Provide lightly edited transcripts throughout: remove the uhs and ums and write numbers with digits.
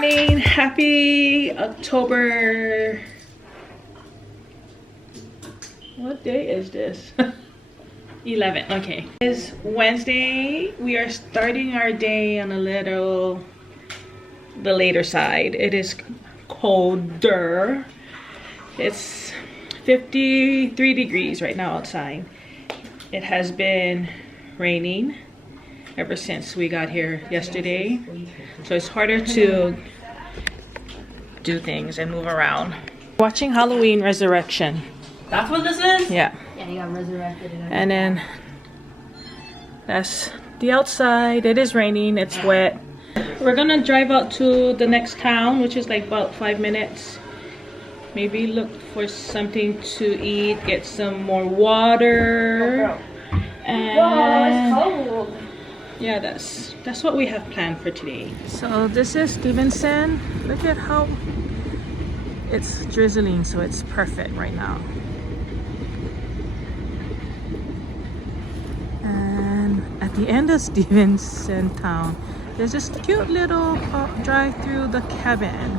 morning. Happy October. What day is this? 11. Okay. It's Wednesday. We are starting our day on the later side. It is colder. It's 53 degrees right now outside. It has been raining ever since we got here yesterday, so it's harder to do things and move around. Watching Halloween Resurrection. That's what this is? Yeah. Yeah, you got resurrected. And then that's the outside. It is raining, it's wet. We're gonna drive out to the next town, which is like about 5 minutes. Maybe look for something to eat, get some more water. And whoa, it's cold. yeah, that's what we have planned for today. So this is Stevenson. Look at how it's drizzling, so it's perfect right now. And at the end of Stevenson town, there's this cute little drive through the cabin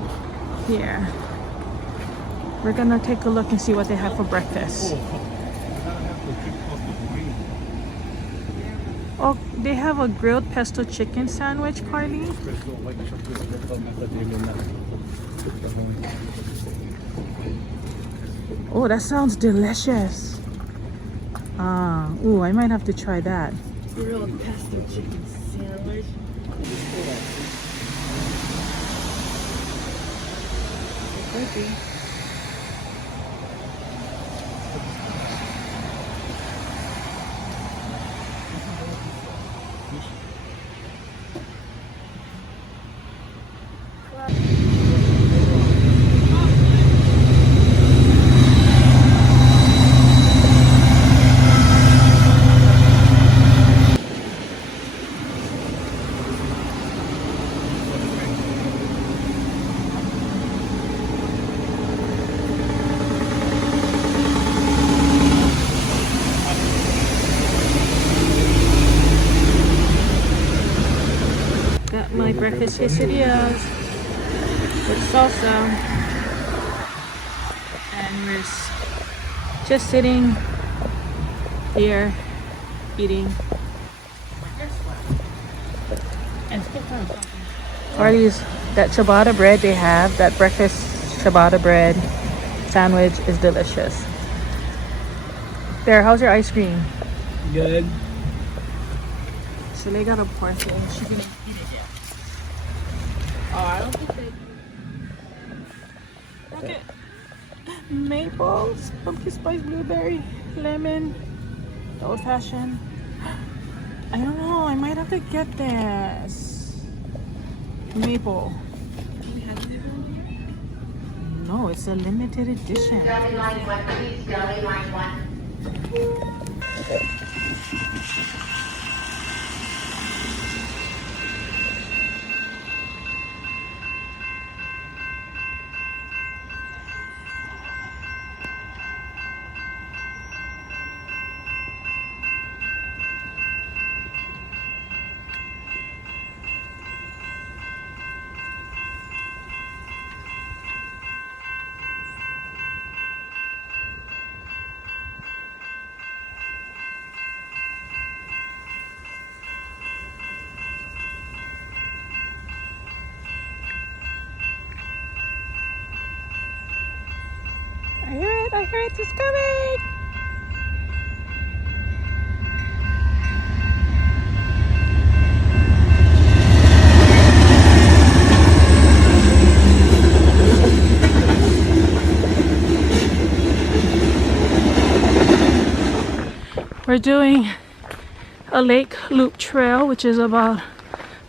here. We're gonna take a look and see what they have for breakfast. Oh, they have a grilled pesto chicken sandwich, Carly. Oh, that sounds delicious. Ooh, I might have to try that. Grilled pesto chicken sandwich. Got my breakfast quesadillas with salsa, and we're just sitting here eating. And Carly's, that ciabatta bread they have, that breakfast ciabatta bread sandwich is delicious. There, how's your ice cream? Good. So they got a portion. She can eat it yet. Oh, I don't think they... Look at maples, pumpkin spice, blueberry, lemon, the old fashioned. I don't know, I might have to get this. Maple. No, it's a limited edition. Deli line 1, please. Deli line 1. I hear it, it's coming! We're doing a lake loop trail, which is about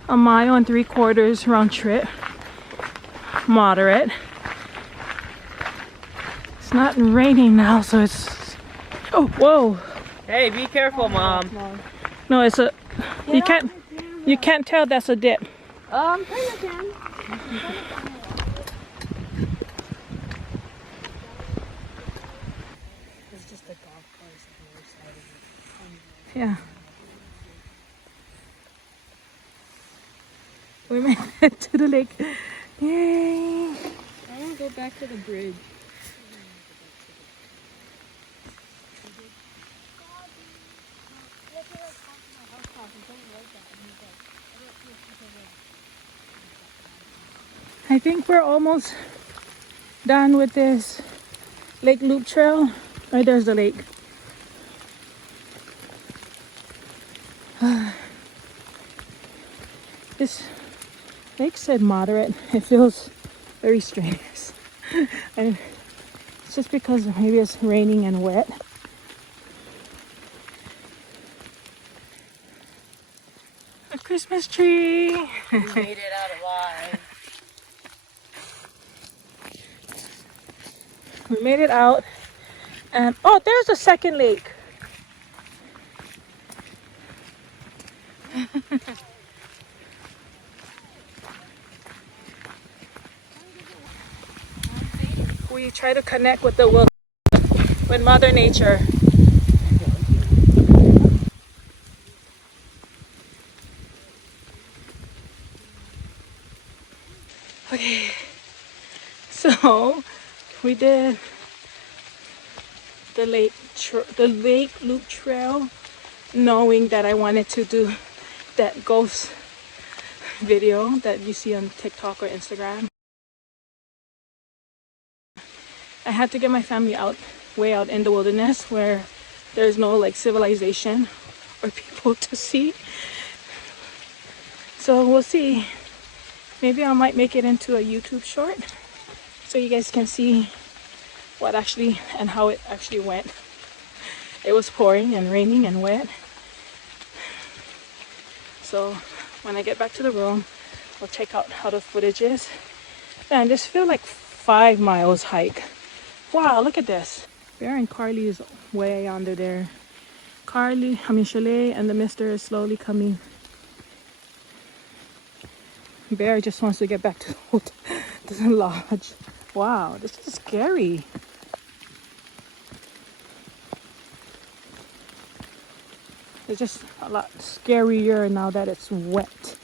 1.75 miles round trip. Moderate. It's not raining now, so it's... Oh, whoa! Hey, be careful, Mom. No, it's a... You can't tell that's a dip. Kind of can. It's just a golf course on the other side of it. Yeah. We made it to the lake. Yay! I want to go back to the bridge. I think we're almost done with this lake loop trail. Right there's the lake. This lake said moderate. It feels very strenuous. And it's just because maybe it's raining and wet. A Christmas tree. We made it out alive. We made it out. And oh, there's a second lake. We try to connect with the world, with Mother Nature. Okay, so we did the lake loop trail, knowing that I wanted to do that ghost video that you see on TikTok or Instagram. I had to get my family out, way out in the wilderness where there's no like civilization or people to see. So we'll see. Maybe I might make it into a YouTube short so you guys can see what actually and how it actually went. It was pouring and raining and wet. So when I get back to the room, I'll check out how the footage is. Man, this feels like 5 miles hike. Wow, look at this. Bear and Carly is way under there. Chalet and the mister is slowly coming. Bear just wants to get back to the lodge. Wow, this is scary. It's just a lot scarier now that it's wet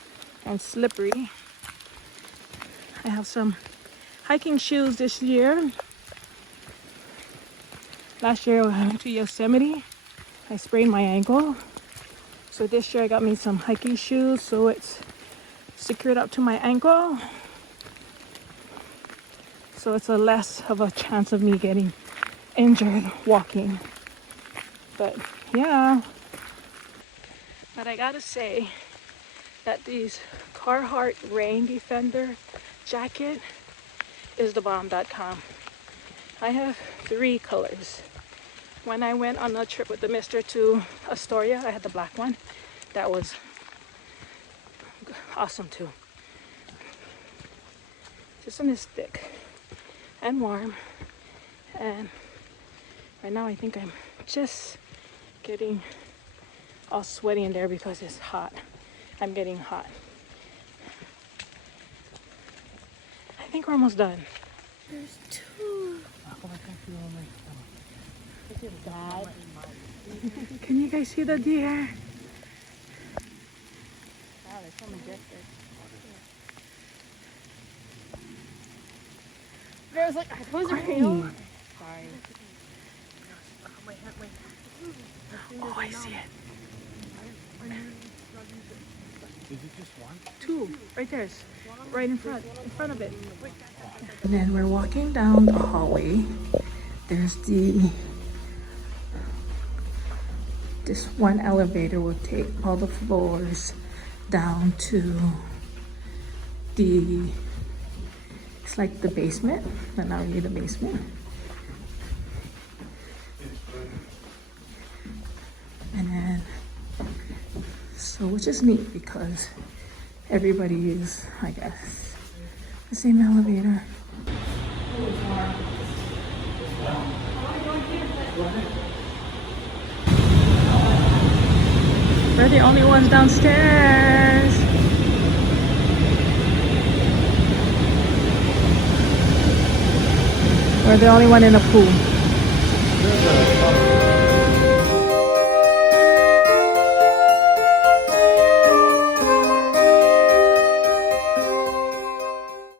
and slippery. I have some hiking shoes this year. Last year I went to Yosemite. I sprained my ankle. So this year I got me some hiking shoes so it's secured up to my ankle. So it's a less of a chance of me getting injured walking. But yeah. But I gotta say that these Carhartt Rain Defender jacket is the bomb.com. I have 3 colors. When I went on a trip with the mister to Astoria, I had the black one. That was awesome too. This one is thick and warm. And right now I think I'm just getting all sweaty in there because it's hot. I'm getting hot. I think we're almost done. There's 2. Can you guys see the deer? Wow, they're so majestic. There's like, those are real. Sorry. Oh, I see it. Is it just one? 2, right there, right in front of it. And then we're walking down the hallway. There's this one elevator will take all the floors down to it's like the basement, but not really the basement. And then, so which is neat because everybody uses, I guess, the same elevator. We're the only ones downstairs. We're the only one in the pool.